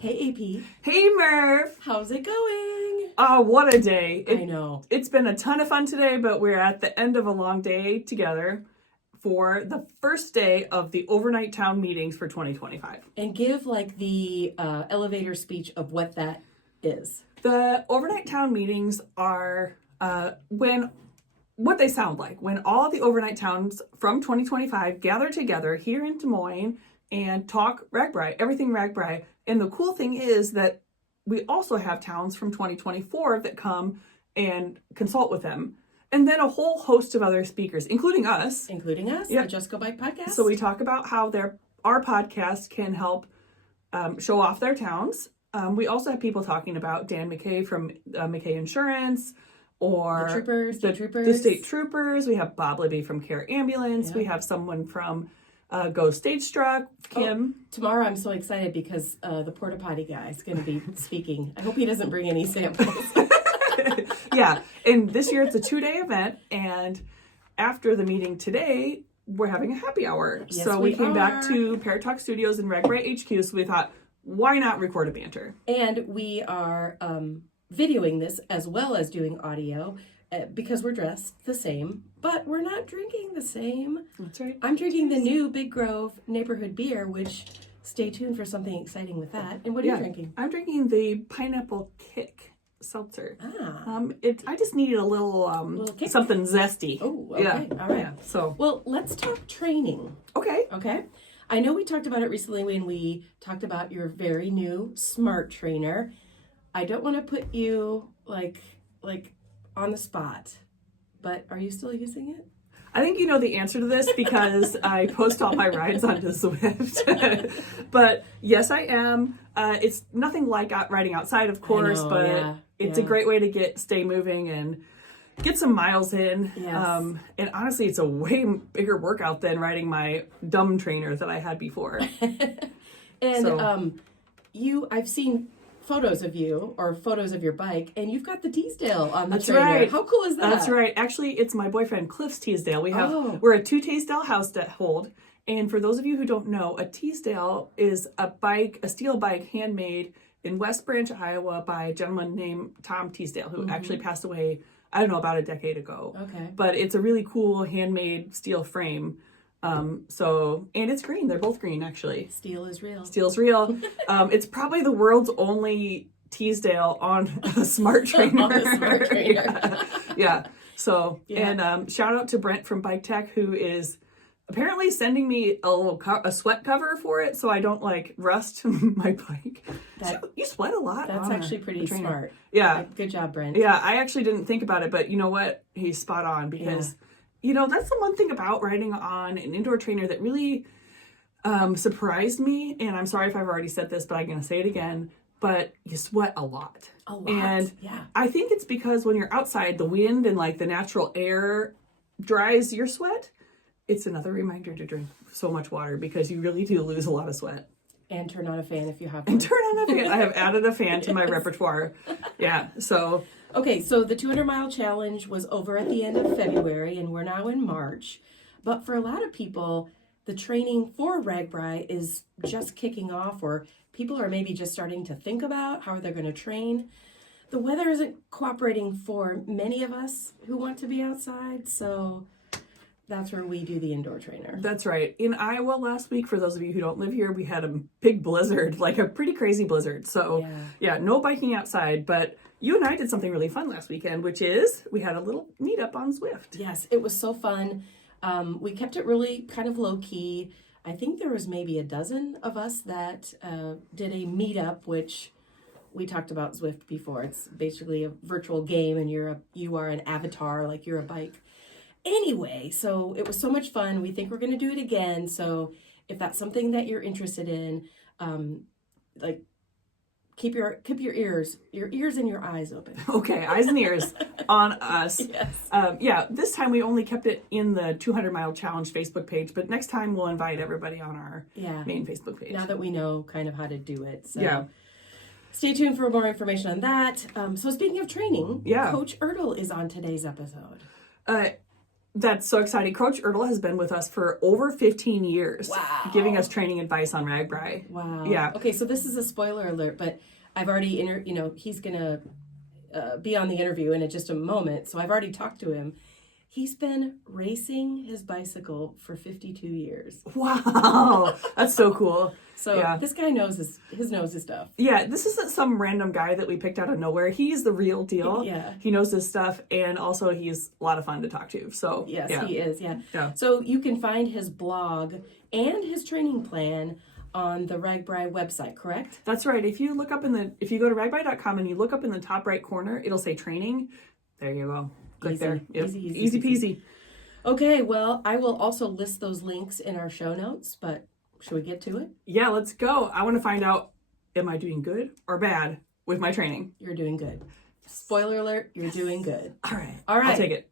Hey, AP. Hey, Murph. How's it going? Oh, what a day. I know. It's been a ton of fun today, but we're at the end of a long day together for the first day of the overnight town meetings for 2025. And give the elevator speech of what that is. The overnight town meetings are what they sound like. When all the overnight towns from 2025 gather together here in Des Moines and talk RAGBRAI, everything RAGBRAI. And the cool thing is that we also have towns from 2024 that come and consult with them. And then a whole host of other speakers, including us. Yep. The Just Go Bike podcast. So we talk about how our podcast can help show off their towns. We also have people talking about Dan McKay from McKay Insurance, or the state troopers. We have Bob Libby from Care Ambulance. Yeah. We have someone from Go Stage Struck, Kim. Tomorrow I'm so excited because the porta potty guy is going to be speaking. I hope he doesn't bring any samples. Yeah, and this year it's a 2-day event, and after the meeting today, we're having a happy hour. Yes, so we came back to Parrot Talk Studios in RAGBRAI HQ, so we thought, why not record a banter? And we are videoing this as well as doing audio because we're dressed the same, but we're not drinking the same. That's right. I'm drinking the new Big Grove neighborhood beer, which stay tuned for something exciting with that. And what are you drinking? I'm drinking the Pineapple Kick seltzer. Ah. I just needed a little something zesty. Oh, okay. Yeah. All right. Yeah. Well, let's talk training. Okay. I know we talked about it recently when we talked about your very new smart trainer. I don't want to put you like on the spot, but are you still using it? I think you know the answer to this because I post all my rides onto Zwift. But yes, I am. It's nothing like riding outside, of course, but it's a great way to stay moving and get some miles in. Yes. And honestly, it's a way bigger workout than riding my dumb trainer that I had before. And I've seen photos of you or photos of your bike, and you've got the Teasdale on the trainer. Right. How cool is that? That's right. Actually, it's my boyfriend Cliff's Teasdale. We're a 2 Teasdale house to hold. And for those of you who don't know, a Teasdale is a steel bike handmade in West Branch, Iowa by a gentleman named Tom Teasdale, who actually passed away, I don't know, about a decade ago. Okay. But it's a really cool handmade steel frame. And it's green. They're both green, actually. Steel is real. Steel's real. It's probably the world's only Teasdale on a smart trainer. On a smart trainer. Yeah. So, and shout out to Brent from Bike Tech, who is apparently sending me a sweat cover for it so I don't rust my bike. You sweat a lot. That's actually pretty smart. Yeah. Good job, Brent. Yeah, I actually didn't think about it, but you know what? He's spot on because... Yeah. That's the one thing about riding on an indoor trainer that really surprised me. And I'm sorry if I've already said this, but I'm going to say it again. But you sweat a lot. A lot, and yeah. I think it's because when you're outside, the wind and the natural air dries your sweat. It's another reminder to drink so much water because you really do lose a lot of sweat. And turn on a fan if you have one. And turn on a fan. I have added a fan to my repertoire. Yeah, so... Okay, so the 200-mile challenge was over at the end of February, and we're now in March. But for a lot of people, the training for RAGBRAI is just kicking off, or people are maybe just starting to think about how they're going to train. The weather isn't cooperating for many of us who want to be outside, so that's where we do the indoor trainer. That's right. In Iowa last week, for those of you who don't live here, we had a big blizzard, a pretty crazy blizzard. So, no biking outside, but... You and I did something really fun last weekend, which is we had a little meetup on Zwift. Yes, it was so fun. We kept it really kind of low-key. I think there was maybe a dozen of us that did a meetup, which we talked about Zwift before. It's basically a virtual game, and you are an avatar, you're a bike. Anyway, so it was so much fun. We think we're going to do it again. So if that's something that you're interested in, keep your ears and your eyes open. Okay, eyes and ears on us. Yes. This time we only kept it in the 200-mile challenge Facebook page, but next time we'll invite everybody on our main Facebook page. Now that we know kind of how to do it. So stay tuned for more information on that. So speaking of training, Coach Ertl is on today's episode. That's so exciting. Coach Ertl has been with us for over 15 years. Wow. Giving us training advice on ragbri. Wow. Yeah. Okay, so this is a spoiler alert, but I've already, he's going to be on the interview in just a moment, so I've already talked to him. He's been racing his bicycle for 52 years. Wow. That's so cool. So this guy knows his stuff. Yeah, this isn't some random guy that we picked out of nowhere. He's the real deal. Yeah. He knows his stuff, and also he's a lot of fun to talk to. So yes, he is. Yeah. So you can find his blog and his training plan on the RAGBRAI website, correct? That's right. If you go to ragbri.com and you look up in the top right corner, it'll say training. There you go. Click easy, there. Yep. Easy peasy. Okay, well, I will also list those links in our show notes, but should we get to it? Yeah, let's go. I want to find out, am I doing good or bad with my training? You're doing good. Spoiler alert, you're doing good. All right. All right. I'll take it.